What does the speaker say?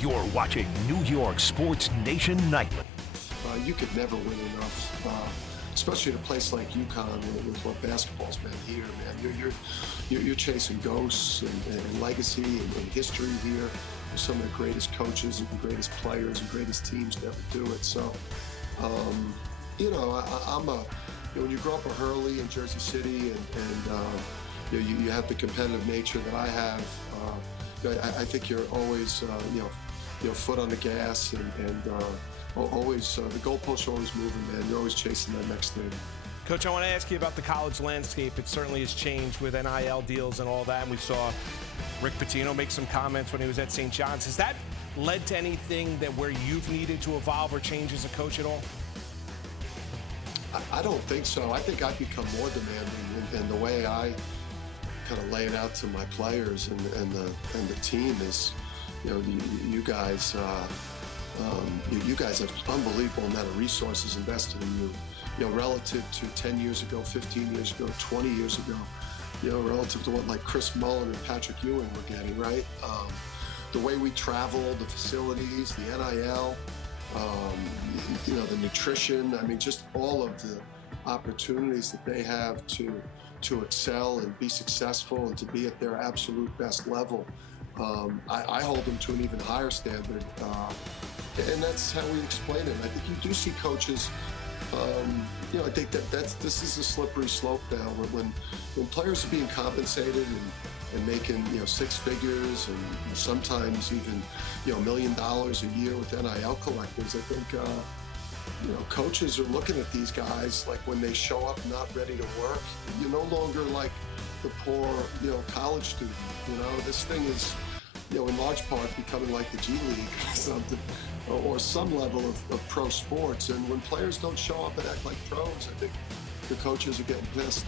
You're watching New York Sports Nation Nightly. You could never win enough, especially at a place like UCONN with what basketball's been here, man. You're chasing ghosts and legacy and history here with some of the greatest coaches and greatest players and greatest teams to ever do it. So, when you grow up in Hurley in Jersey City and you have the competitive nature that I have, I think you're always, foot on the gas and always, the goalposts are always moving, man. You're always chasing that next thing. Coach, I want to ask you about the college landscape. It certainly has changed with NIL deals and all that. And we saw Rick Pitino make some comments when he was at St. John's. Has that led to anything that where you've needed to evolve or change as a coach at all? I don't think so. I think I've become more demanding, and the way I kind of lay it out to my players and the team is, you guys have unbelievable amount of resources invested in you, relative to 10 years ago, 15 years ago, 20 years ago, relative to what like Chris Mullen and Patrick Ewing were getting, right? The way we travel, the facilities, the NIL, the nutrition, just all of the opportunities that they have to excel and be successful and to be at their absolute best level. I hold them to an even higher standard. And that's how we explain it. I think you do see coaches, I think this is a slippery slope now when players are being compensated and making, six figures and sometimes even, $1 million a year with NIL collectors. I think, coaches are looking at these guys like when they show up not ready to work, you're no longer like the poor, college student. This thing is, in large part becoming like the G League or something, or some level of pro sports. And when players don't show up and act like pros, I think the coaches are getting pissed.